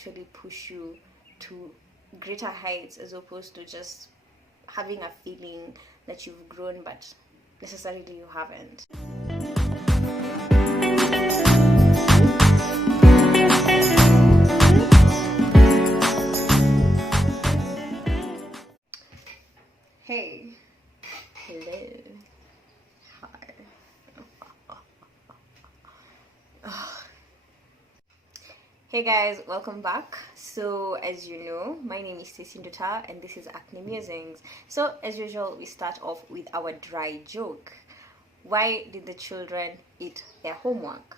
actually push you to greater heights, as opposed to just having a feeling that you've grown but necessarily you haven't. Hey, hello, hi. Hey guys, welcome back. So as you know, my name is Stacey Nduta and this is Acne Musings. So as usual, we start off with our dry joke. Why did the children eat their homework?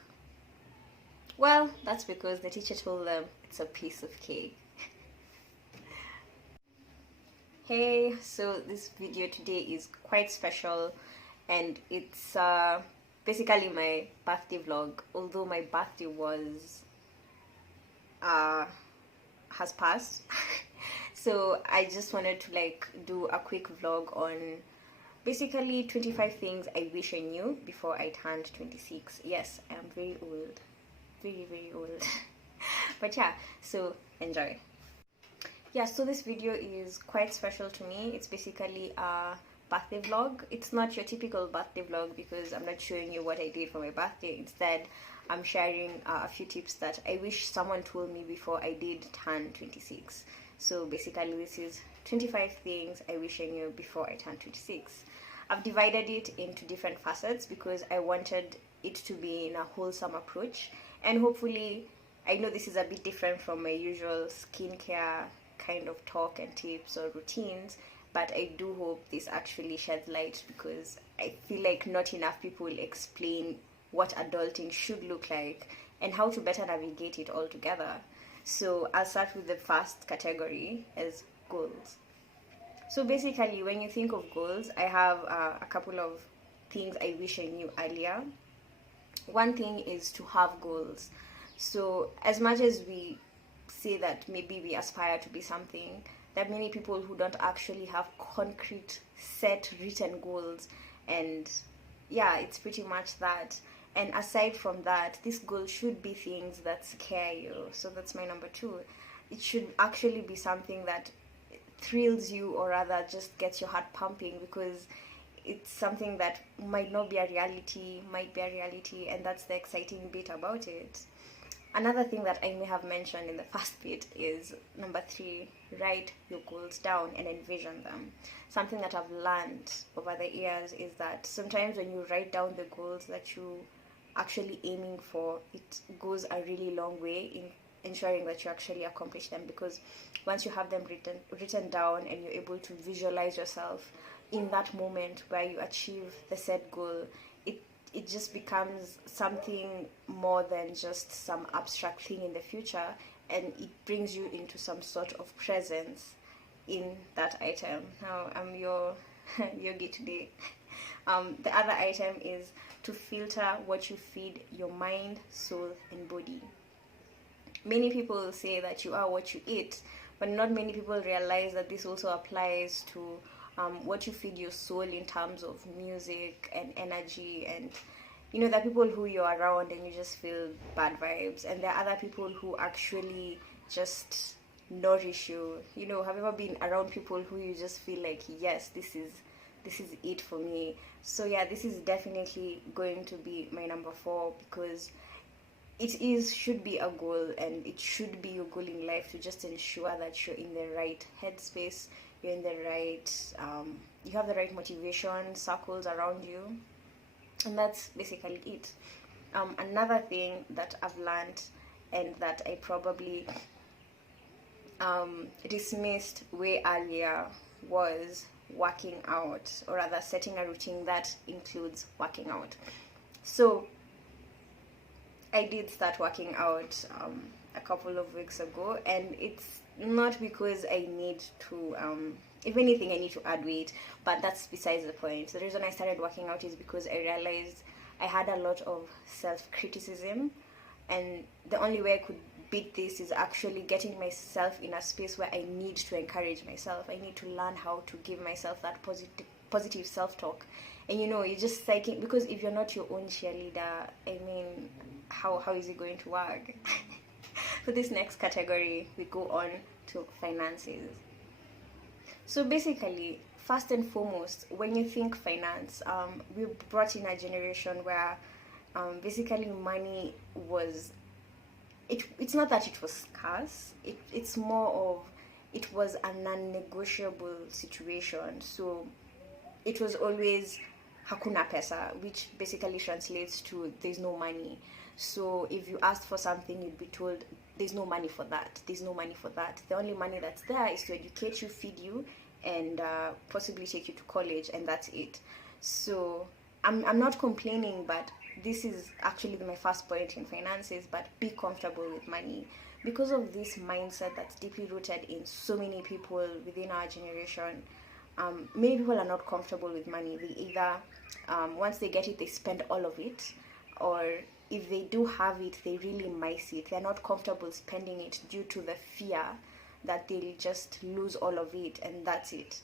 Well, that's because the teacher told them it's a piece of cake. Hey, so this video today is quite special and it's basically my birthday vlog, although my birthday was has passed. So I just wanted to do a quick vlog on basically 25 things I wish I knew before I turned 26. Yes, I am very old, very old. But yeah, so enjoy. Yeah, so this video is quite special to me. It's basically a birthday vlog. It's not your typical birthday vlog because I'm not showing you what I did for my birthday. Instead, I'm sharing a few tips that I wish someone told me before I did turn 26. So basically this is 25 things I wish I knew before I turned 26. I've divided it into different facets because I wanted it to be in a wholesome approach, and hopefully, I know this is a bit different from my usual skincare kind of talk and tips or routines, but I do hope this actually sheds light because I feel like not enough people explain what adulting should look like and how to better navigate it all together. So I'll start with the first category as goals. So basically, when you think of goals, I have a couple of things I wish I knew earlier. One thing is to have goals. So as much as we say that maybe we aspire to be something, there are many people who don't actually have concrete set written goals, and yeah, it's pretty much that. And aside from that, these goals should be things that scare you. So that's my number two. It should actually be something that thrills you, or rather just gets your heart pumping, because it's something that might not be a reality, might be a reality, and that's the exciting bit about it. Another thing that I may have mentioned in the first bit is number three, write your goals down and envision them. Something that I've learned over the years is that sometimes when you write down the goals that you actually aiming for, it goes a really long way in ensuring that you actually accomplish them, because once you have them written down and you're able to visualize yourself in that moment where you achieve the set goal, it just becomes something more than just some abstract thing in the future, and it brings you into some sort of presence in that item. Now I'm your yogi today. The other item is to filter what you feed your mind, soul, and body. Many people say that you are what you eat, but not many people realize that this also applies to what you feed your soul in terms of music and energy. And there are people who you're around and you just feel bad vibes, and there are other people who actually just nourish you. Have you ever been around people who you just feel like, yes, this is it for me? So yeah, this is definitely going to be my number 4, because it should be a goal, and it should be your goal in life to just ensure that you're in the right headspace, you're in the right you have the right motivation circles around you, and that's basically it. Another thing that I've learned and that I probably dismissed way earlier was working out, or rather setting a routine that includes working out. So I did start working out a couple of weeks ago, and it's not because I need to if anything I need to add weight, but that's besides the point. The reason I started working out is because I realized I had a lot of self-criticism, and the only way I could beat this is actually getting myself in a space where I need to encourage myself. I need to learn how to give myself that positive self-talk. And you're just psyching, because if you're not your own cheerleader, I mean, how is it going to work? For this next category, we go on to finances. So basically, first and foremost, when you think finance, we brought in a generation where basically money was, it's not that it was scarce, it's more of, it was a non-negotiable situation. So it was always hakuna pesa, which basically translates to there's no money. So if you asked for something, you'd be told there's no money for that, there's no money for that. The only money that's there is to educate you, feed you, and possibly take you to college, and that's it. So I'm not complaining, but this is actually my first point in finances. But be comfortable with money, because of this mindset that's deeply rooted in so many people within our generation. Many people are not comfortable with money. They either once they get it, they spend all of it, or if they do have it, they really mice it. They're not comfortable spending it due to the fear that they'll just lose all of it and that's it.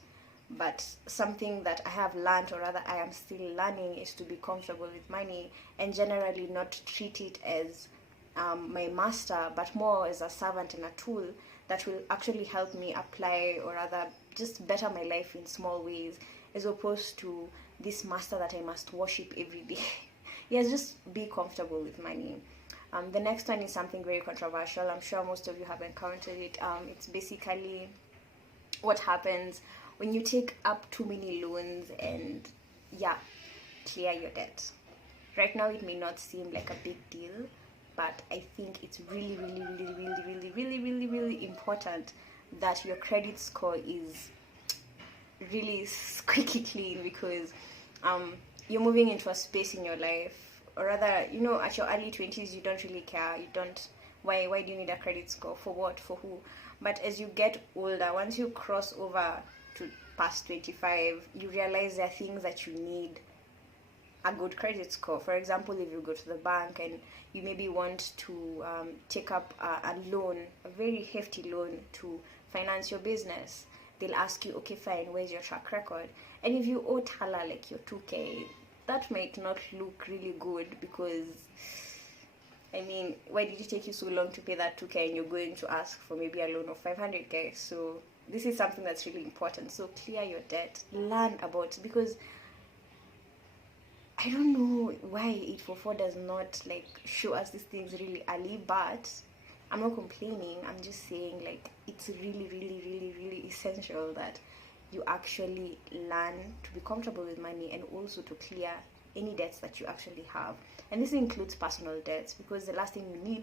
But something that I have learned, or rather I am still learning, is to be comfortable with money and generally not treat it as my master, but more as a servant and a tool that will actually help me apply, or rather just better my life in small ways, as opposed to this master that I must worship every day. Yes, just be comfortable with money. The next one is something very controversial. I'm sure most of you have encountered it. It's basically what happens when you take up too many loans and, yeah, clear your debt. Right now, it may not seem like a big deal, but I think it's really, really, really, really, really, really, really, really important that your credit score is really squeaky clean, because you're moving into a space in your life, or rather, you know, at your early 20s, you don't really care. You don't, why do you need a credit score? For what? For who? But as you get older, once you cross over to past 25, you realize there are things that you need a good credit score. For example, if you go to the bank and you maybe want to take up a loan, a very hefty loan to finance your business, they'll ask you, okay, fine, where's your track record? And if you owe Tala like your 2K, that might not look really good, because, I mean, why did it take you so long to pay that 2K and you're going to ask for maybe a loan of 500K? So this is something that's really important. So clear your debt, learn about, because I don't know why 844 does not like show us these things really early, but I'm not complaining. I'm just saying, like, it's really, really, really, really essential that you actually learn to be comfortable with money, and also to clear any debts that you actually have. And this includes personal debts, because the last thing you need,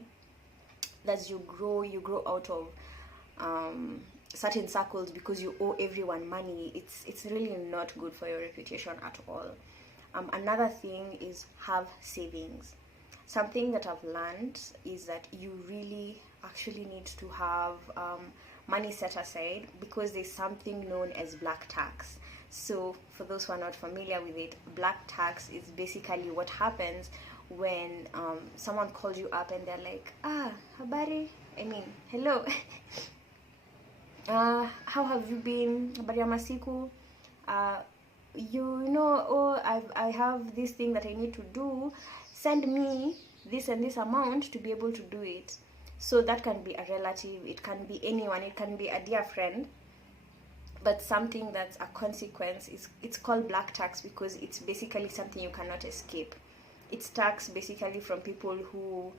as you grow out of certain circles because you owe everyone money. It's really not good for your reputation at all. Another thing is have savings. Something that I've learned is that you really actually need to have money set aside, because there's something known as black tax. So for those who are not familiar with it, black tax is basically what happens when someone calls you up and they're like, habari, I mean, hello. How have you been? Habari ya masiku? You know, oh, I have this thing that I need to do. Send me this and this amount to be able to do it. So that can be a relative, it can be anyone, it can be a dear friend. But something that's a consequence is, it's called black tax, because it's basically something you cannot escape. It's tax basically from people who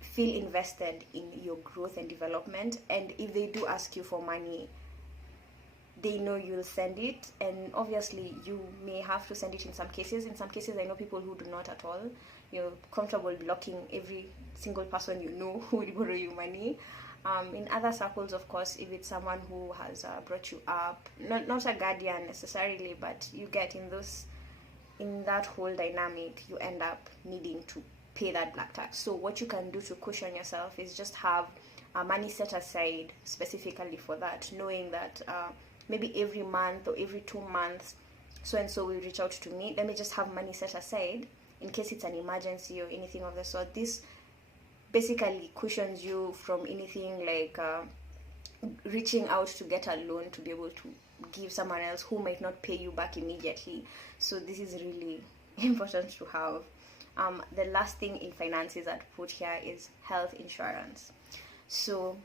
feel invested in your growth and development, and if they do ask you for money, they know you'll send it, and obviously you may have to send it in some cases. In some cases, I know people who do not at all. You're comfortable blocking every single person you know who will borrow you money. In other circles, of course, if it's someone who has brought you up, not a guardian necessarily, but you get in that whole dynamic, you end up needing to pay that black tax. So what you can do to cushion yourself is just have money set aside specifically for that, knowing that maybe every month or every 2 months, so and so will reach out to me. Let me just have money set aside in case it's an emergency or anything of the sort. This basically cushions you from anything like reaching out to get a loan to be able to give someone else who might not pay you back immediately. So this is really important to have. The last thing in finances I'd put here is health insurance. So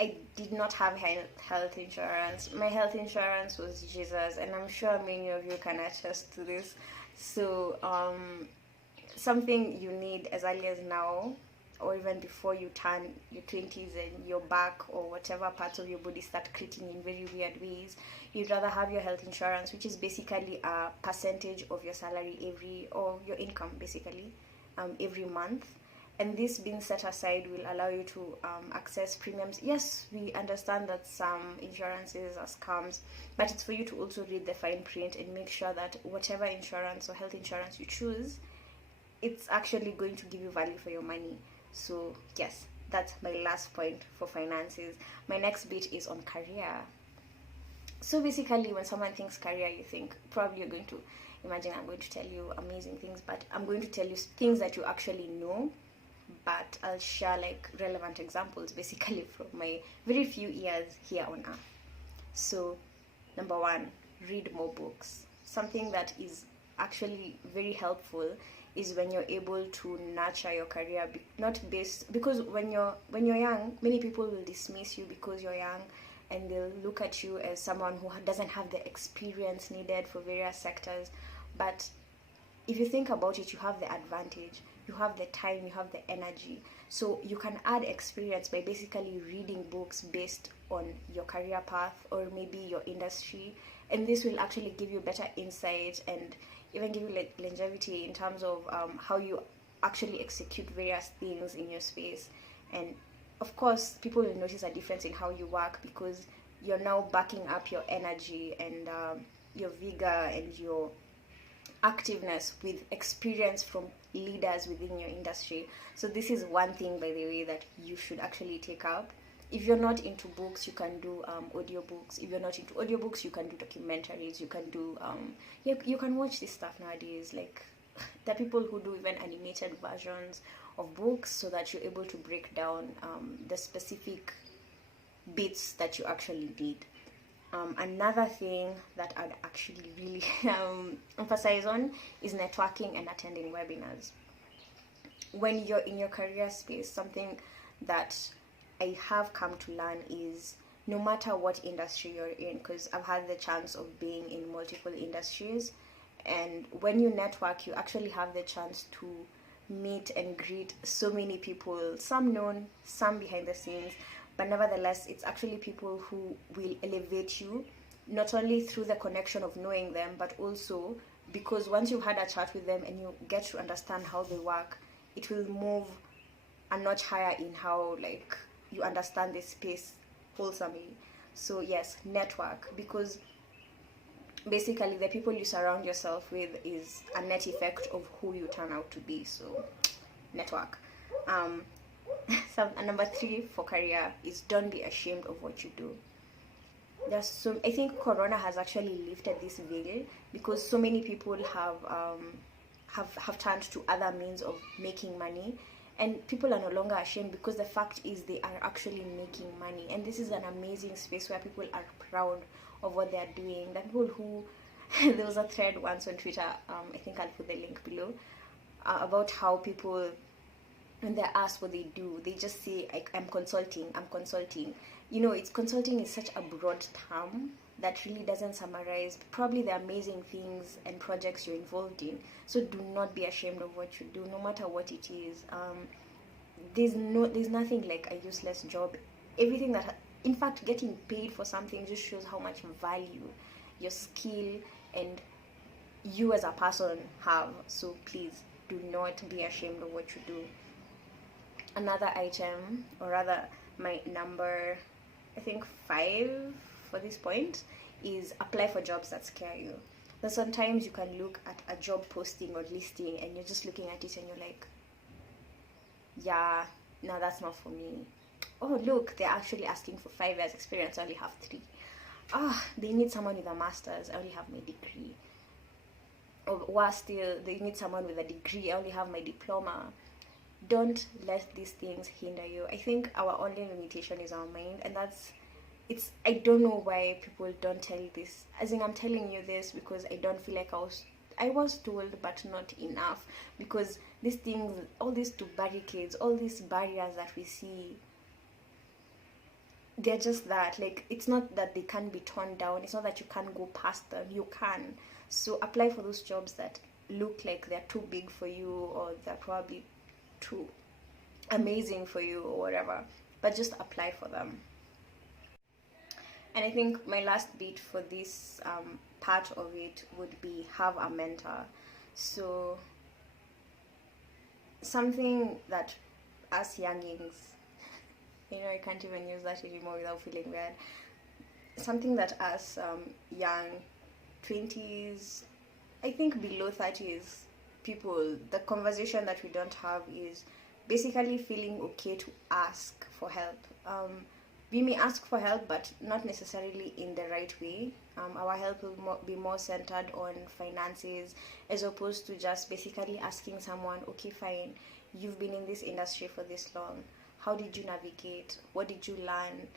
I did not have health insurance. My health insurance was Jesus, and I'm sure many of you can attest to this. So something you need as early as now, or even before you turn your 20s and your back or whatever parts of your body start creaking in very weird ways, you'd rather have your health insurance, which is basically a percentage of your salary or your income basically, every month. And this being set aside will allow you to access premiums. Yes, we understand that some insurances are scams, but it's for you to also read the fine print and make sure that whatever insurance or health insurance you choose, it's actually going to give you value for your money. So yes, that's my last point for finances. My next bit is on career. So basically, when someone thinks career, you think probably you're going to imagine I'm going to tell you amazing things, but I'm going to tell you things that you actually know, but I'll share like relevant examples basically from my very few years here on earth. So number one, read more books. Something that is actually very helpful is when you're able to nurture your career, not based, because when you're young, many people will dismiss you because you're young, and they'll look at you as someone who doesn't have the experience needed for various sectors. But if you think about it, you have the advantage, you have the time, you have the energy. So you can add experience by basically reading books based on your career path or maybe your industry. And this will actually give you better insight and even give you longevity in terms of how you actually execute various things in your space. And of course, people will notice a difference in how you work because you're now backing up your energy and your vigor and your activeness with experience from leaders within your industry. So this is one thing, by the way, that you should actually take up. If you're not into books, you can do audiobooks. If you're not into audiobooks, you can do documentaries. You can do you can watch this stuff nowadays. Like there are people who do even animated versions of books so that you're able to break down the specific bits that you actually need. Another thing that I'd actually really emphasize on is networking and attending webinars. When you're in your career space, something that I have come to learn is no matter what industry you're in, because I've had the chance of being in multiple industries, and when you network, you actually have the chance to meet and greet so many people, some known, some behind the scenes, but nevertheless, it's actually people who will elevate you, not only through the connection of knowing them, but also because once you've had a chat with them and you get to understand how they work, it will move a notch higher in how like you understand this space wholesomely. So yes, network, because basically the people you surround yourself with is a net effect of who you turn out to be. So network. Number 3 for career is don't be ashamed of what you do. I think Corona has actually lifted this veil because so many people have turned to other means of making money, and people are no longer ashamed because the fact is they are actually making money. And this is an amazing space where people are proud of what they are doing. The people who there was a thread once on Twitter, I think I'll put the link below, about how people, when they're asked what they do, they just say, I'm consulting. You know, consulting is such a broad term that really doesn't summarize probably the amazing things and projects you're involved in. So do not be ashamed of what you do, no matter what it is. There's nothing like a useless job. Everything in fact, getting paid for something just shows how much value your skill and you as a person have. So please do not be ashamed of what you do. Another item, or rather my number, I think 5 for this point, is apply for jobs that scare you. So sometimes you can look at a job posting or listing and you're just looking at it and you're like, yeah, no, that's not for me. Oh, look, they're actually asking for 5 years experience. I only have 3. They need someone with a master's. I only have my degree. Or worse still, they need someone with a degree. I only have my diploma. Don't let these things hinder you. I think our only limitation is our mind, and I don't know why people don't tell you this. As in, I'm telling you this because I don't feel like I was told, but not enough, because these things, all these two barricades, all these barriers that we see, they're just that. Like, it's not that they can be torn down, it's not that you can't go past them, you can. So apply for those jobs that look like they're too big for you, or they're probably too amazing for you, or whatever, but just apply for them. And I think my last bit for this part of it would be have a mentor. So something that us youngings, I can't even use that anymore without feeling bad. Something that us young 20s, I think below 30s people, the conversation that we don't have is basically feeling okay to ask for help. We may ask for help, but not necessarily in the right way. Our help will be more centered on finances, as opposed to just basically asking someone, okay, fine, you've been in this industry for this long. How did you navigate? What did you learn?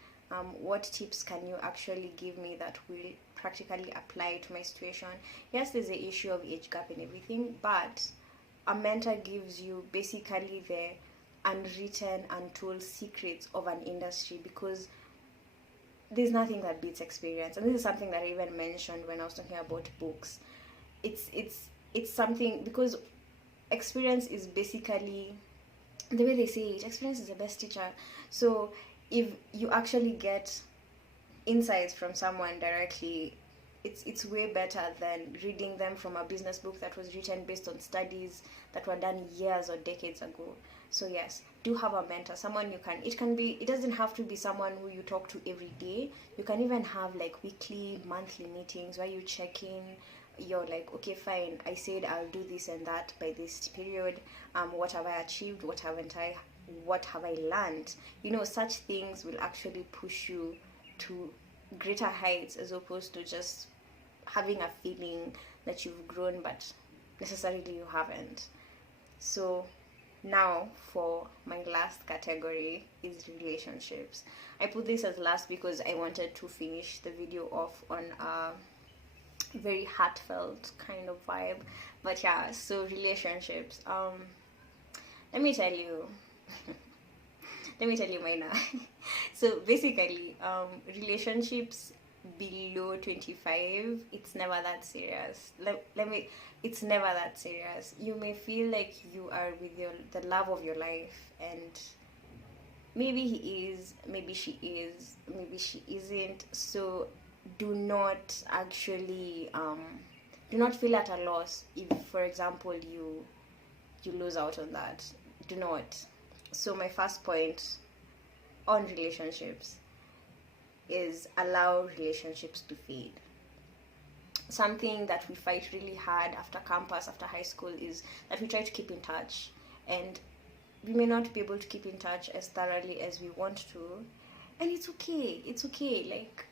What tips can you actually give me that will practically apply to my situation? Yes, there's the issue of age gap and everything, but a mentor gives you basically the unwritten, untold secrets of an industry, because there's nothing that beats experience. And this is something that I even mentioned when I was talking about books. It's something, because experience is basically, the way they say it, experience is the best teacher. So if you actually get insights from someone directly, it's way better than reading them from a business book that was written based on studies that were done years or decades ago. So yes, do have a mentor, someone you can, it doesn't have to be someone who you talk to every day. You can even have like weekly, monthly meetings where you check in. You're like, okay, fine, I said I'll do this and that by this period. What have I achieved? What haven't I? What have I learned? Such things will actually push you to greater heights, as opposed to just having a feeling that you've grown, but necessarily you haven't. So now for my last category is relationships. I put this as last because I wanted to finish the video off on a very heartfelt kind of vibe. But yeah, so relationships, let me tell you mine now. So basically, relationships below 25, it's never that serious. It's never that serious. You may feel like you are with the love of your life, and maybe he is, maybe she is, maybe she isn't. So do not actually do not feel at a loss if, for example, you lose out on that. Do not. So my first point on relationships is allow relationships to fade. Something that we fight really hard after campus, after high school, is that we try to keep in touch, and we may not be able to keep in touch as thoroughly as we want to, and it's okay. Like,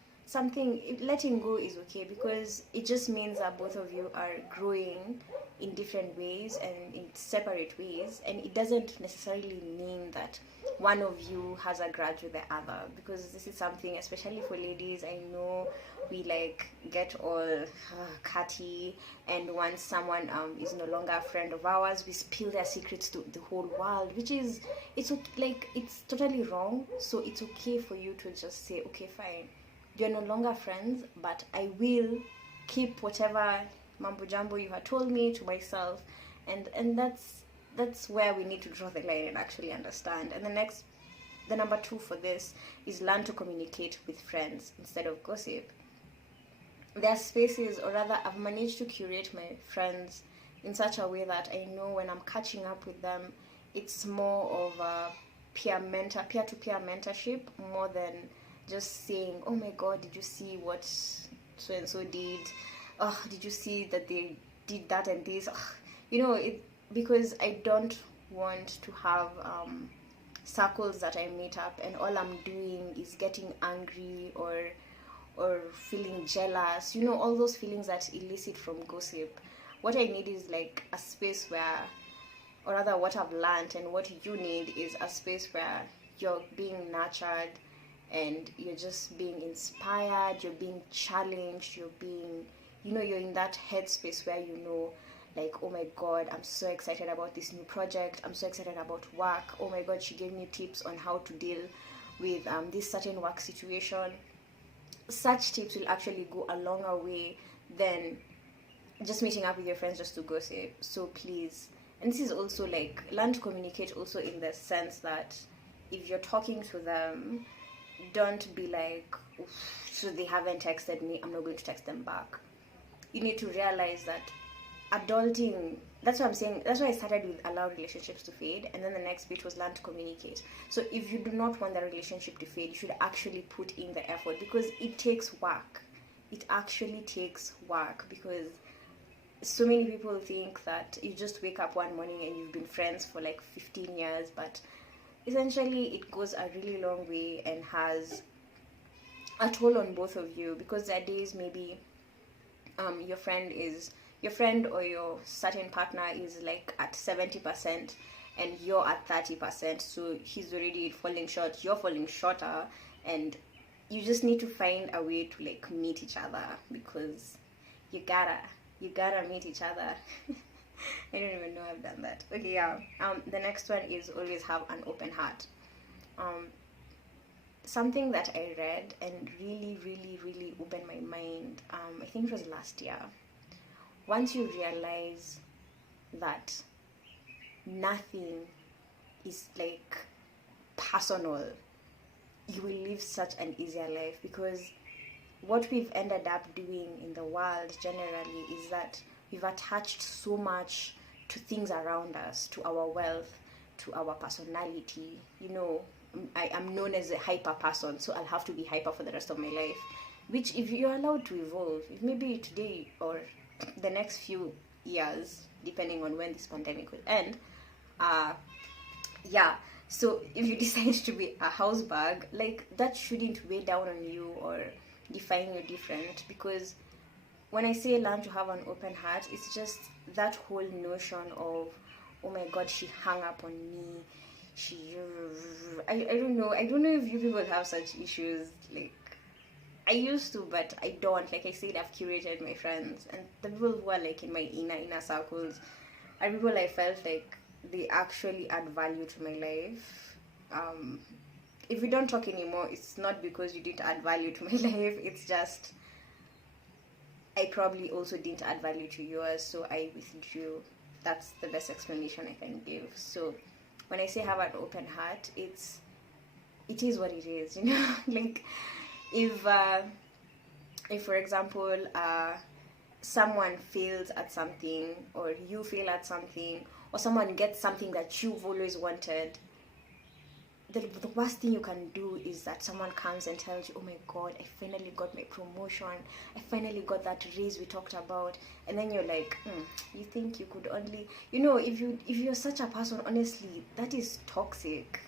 letting go is okay, because it just means that both of you are growing in different ways and in separate ways, and it doesn't necessarily mean that one of you has a grudge with the other, because this is something, especially for ladies, I know we like get all catty, and once someone is no longer a friend of ours, we spill their secrets to the whole world, which is, it's totally wrong. So it's okay for you to just say, okay, fine, you're no longer friends, but I will keep whatever mambo jumbo you had told me to myself, and that's where we need to draw the line and actually understand. And the number 2 for this is learn to communicate with friends instead of gossip. There are spaces, or rather, I've managed to curate my friends in such a way that I know when I'm catching up with them, it's more of a peer-to-peer mentorship, more than just saying, oh my god, did you see what so and so did? Oh, did you see that they did that and this? Oh, because I don't want to have circles that I meet up and all I'm doing is getting angry or feeling jealous, all those feelings that elicit from gossip. What I need is like a space where, or rather what I've learned and what you need is a space where you're being nurtured and you're just being inspired, you're being challenged, you're being you're in that headspace where like, oh my god, I'm so excited about this new project, I'm so excited about work, oh my god, she gave me tips on how to deal with this certain work situation. Such tips will actually go a longer way than just meeting up with your friends just to gossip. So please, and this is also like, learn to communicate also in the sense that if you're talking to them, don't be like, so they haven't texted me, I'm not going to text them back. You need to realize that adulting, that's what I'm saying, that's why I started with allow relationships to fade, and then the next bit was learn to communicate. So if you do not want the relationship to fade, you should actually put in the effort, because it takes work. It actually takes work, because so many people think that you just wake up one morning and you've been friends for like 15 years, but essentially it goes a really long way and has a toll on both of you, because there are days maybe your friend or your certain partner is like at 70% and you're at 30%, so he's already falling short, you're falling shorter, and you just need to find a way to like meet each other, because you gotta meet each other. I don't even know I've done that. Okay, yeah. The next one is always have an open heart. Something that I read and really, really, really opened my mind. I think it was last year. Once you realize that nothing is like personal, you will live such an easier life, because what we've ended up doing in the world generally is that we've attached so much to things around us, to our wealth, to our personality. I am known as a hyper person, so I'll have to be hyper for the rest of my life. Which, if you're allowed to evolve, if maybe today or the next few years, depending on when this pandemic will end, yeah. So if you decide to be a house bag, like, that shouldn't weigh down on you or define you different, because when I say learn to have an open heart, it's just that whole notion of, oh my god, she hung up on me, I don't know if you people have such issues. Like, I used to, but I don't. Like I said, I've curated my friends, and the people who are like in my inner circles are people I felt like they actually add value to my life. If we don't talk anymore, it's not because you didn't add value to my life, it's just I probably also didn't add value to yours, so I withdrew. That's the best explanation I can give. So when I say have an open heart, it is what it is, like, if for example someone fails at something, or you fail at something, or someone gets something that you've always wanted, the worst thing you can do is that someone comes and tells you, oh my god, I finally got my promotion, I finally got that raise we talked about, and then you're like, you think you could only, if you're such a person, honestly, that is toxic.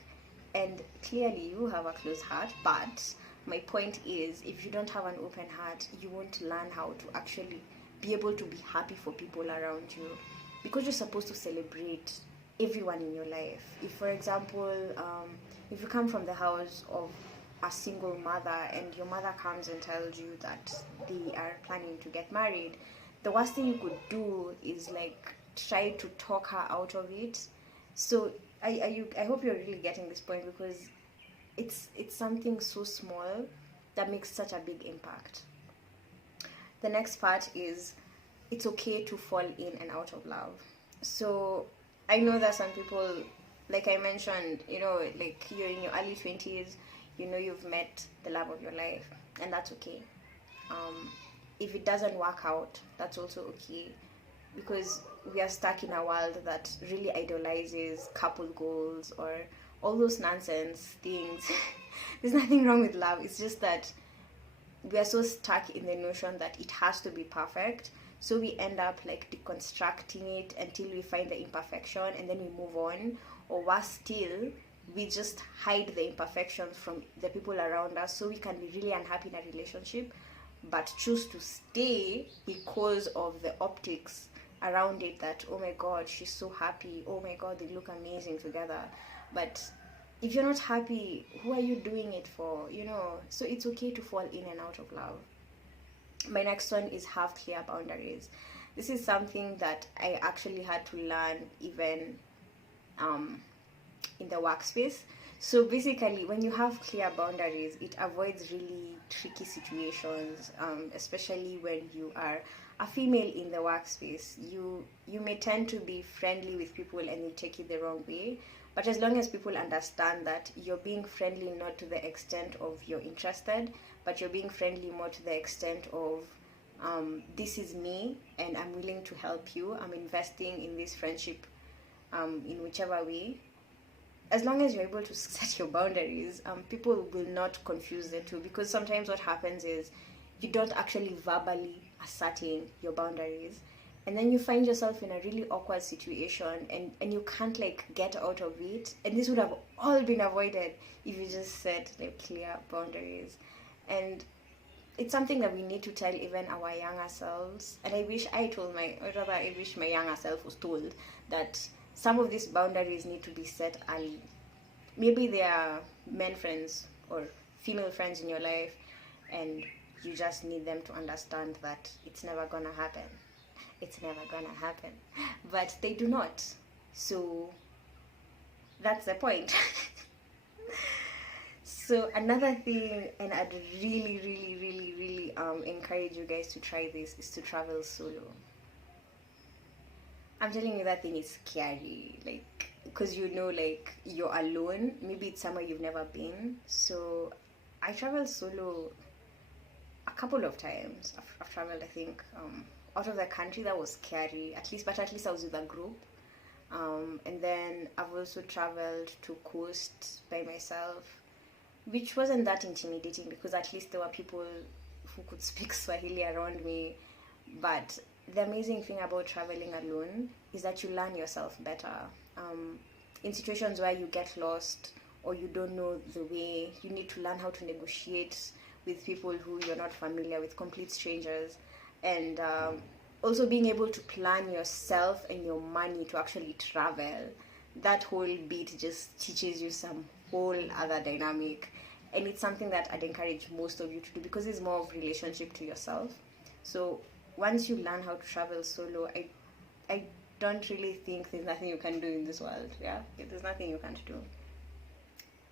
And clearly you have a closed heart, but my point is, if you don't have an open heart, you won't learn how to actually be able to be happy for people around you, because you're supposed to celebrate everyone in your life. If, for example, if you come from the house of a single mother and your mother comes and tells you that they are planning to get married, the worst thing you could do is like try to talk her out of it. So I hope you're really getting this point, because it's something so small that makes such a big impact. The next part is, it's okay to fall in and out of love. So I know that some people, like I mentioned, like, you're in your early 20s, you've met the love of your life, and that's okay. If it doesn't work out, that's also okay, because we are stuck in a world that really idolizes couple goals or all those nonsense things. There's nothing wrong with love, it's just that we are so stuck in the notion that it has to be perfect, so we end up like deconstructing it until we find the imperfection, and then we move on. Or worse still, we just hide the imperfections from the people around us, so we can be really unhappy in a relationship but choose to stay because of the optics around it, that, oh my god, she's so happy, oh my god, they look amazing together. But if you're not happy, who are you doing it for? So it's okay to fall in and out of love. My next one is have clear boundaries. This is something that I actually had to learn even um, in the workspace. So basically, when you have clear boundaries, it avoids really tricky situations, especially when you are a female in the workspace. You may tend to be friendly with people and they take it the wrong way. But as long as people understand that you're being friendly not to the extent of you're interested, but you're being friendly more to the extent of this is me and I'm willing to help you. I'm investing in this friendship in whichever way. As long as you're able to set your boundaries, people will not confuse the two, because sometimes what happens is you don't actually verbally ascertain your boundaries, and then you find yourself in a really awkward situation, and you can't like get out of it. And this would have all been avoided if you just set like clear boundaries. And it's something that we need to tell even our younger selves. And I wish I told my, or rather, I wish my younger self was told that some of these boundaries need to be set early. Maybe there are men friends or female friends in your life, and you just need them to understand that it's never gonna happen. It's never gonna happen. But they do not. So that's the point. So another thing, and I'd really, really, really, really encourage you guys to try this, is to travel solo. I'm telling you, that thing is scary, like, because like you're alone. Maybe it's somewhere you've never been. So I traveled solo a couple of times. I've traveled, I think, out of the country. That was scary, but at least I was with a group. And then I've also traveled to coast by myself, which wasn't that intimidating because at least there were people who could speak Swahili around me. But the amazing thing about traveling alone is that you learn yourself better. In situations where you get lost or you don't know the way, you need to learn how to negotiate with people who you're not familiar with, complete strangers. And also being able to plan yourself and your money to actually travel. That whole bit just teaches you some whole other dynamic. And it's something that I'd encourage most of you to do because it's more of relationship to yourself. So once you learn how to travel solo, I don't really think there's nothing you can do in this world. Yeah, there's nothing you can't do.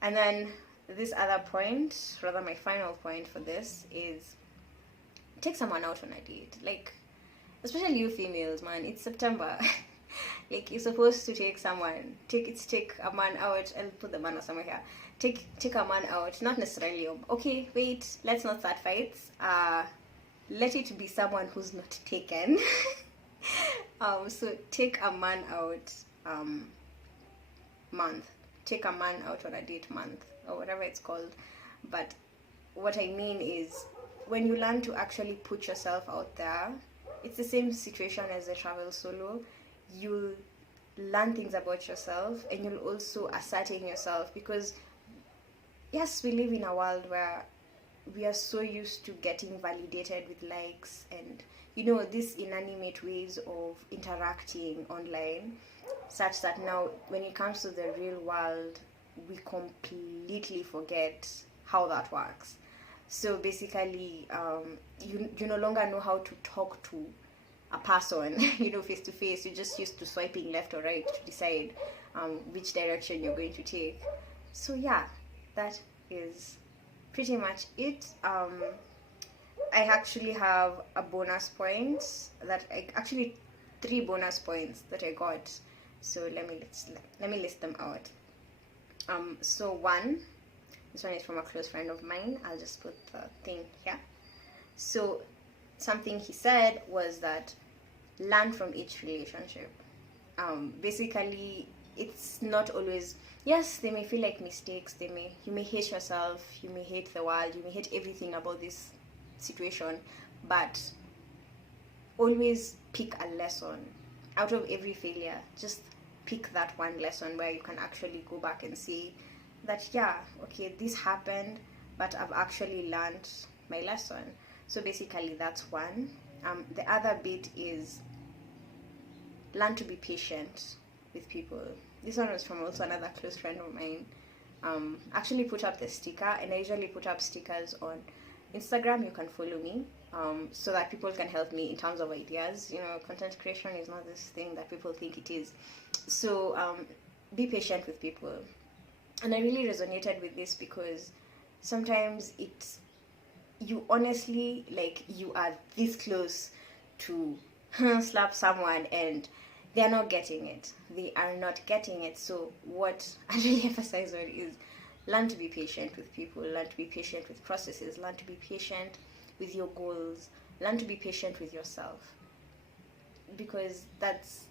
And then this other point, rather my final point for this, is take someone out on a date. Like, especially you females, man, it's September. Like, you're supposed to take someone. Take a man out. I'll put the man somewhere here. Take a man out. Not necessarily. Okay, wait. Let's not start fights. Let it be someone who's not taken. So take a man out. Month. Take a man out on a date month or whatever it's called. But what I mean is, when you learn to actually put yourself out there, it's the same situation as the travel solo. You'll learn things about yourself and you'll also ascertain yourself, because yes, we live in a world where we are so used to getting validated with likes and these inanimate ways of interacting online, such that now when it comes to the real world, we completely forget how that works. So basically, you no longer know how to talk to a person, face to face. You're just used to swiping left or right to decide which direction you're going to take. So yeah, that is pretty much it. I actually have a bonus point actually 3 bonus points that I got. So let me list them out. So this one is from a close friend of mine. I'll just put the thing here. So something he said was that learn from each relationship. Basically, it's not always, yes, they may feel like mistakes. You may hate yourself, you may hate the world, you may hate everything about this situation, but always pick a lesson out of every failure. Just pick that one lesson where you can actually go back and see that, yeah, okay, this happened, but I've actually learned my lesson. So basically that's one. The other bit is learn to be patient with people. This one was from also another close friend of mine. Actually put up the sticker, and I usually put up stickers on Instagram. You can follow me. so that people can help me in terms of ideas. You know, content creation is not this thing that people think it is. So be patient with people. And I really resonated with this because sometimes it's, you honestly, like, you are this close to slap someone and they're not getting it. They are not getting it. So what I really emphasize on is learn to be patient with people, learn to be patient with processes, learn to be patient with your goals, learn to be patient with yourself. Because that's,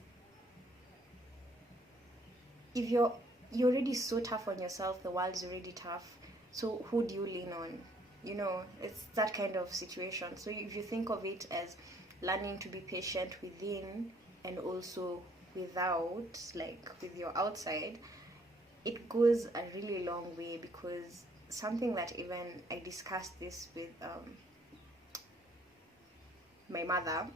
if you're already so tough on yourself, the world is already tough. So who do you lean on? You know, it's that kind of situation. So if you think of it as learning to be patient within and also without, like with your outside, it goes a really long way. Because something that even I discussed this with my mother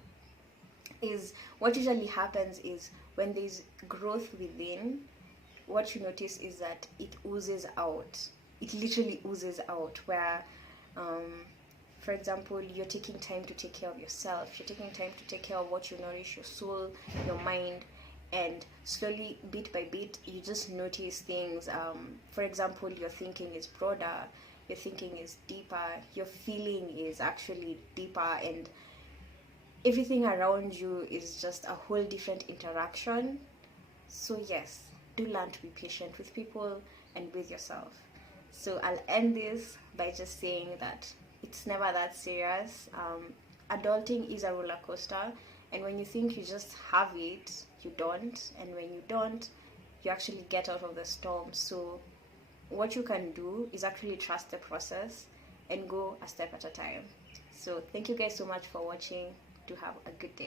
is, what usually happens is when there's growth within, what you notice is that it oozes out. It literally oozes out. Where for example, you're taking time to take care of yourself, you're taking time to take care of what you nourish your soul, your mind, and slowly, bit by bit, you just notice things. For example, your thinking is broader, your thinking is deeper, your feeling is actually deeper, and everything around you is just a whole different interaction. So yes, do learn to be patient with people and with yourself. So I'll end this by just saying that it's never that serious. Adulting is a roller coaster, and when you think you just have it, you don't. And when you don't, you actually get out of the storm. So what you can do is actually trust the process and go a step at a time. So thank you guys so much for watching. Do have a good day.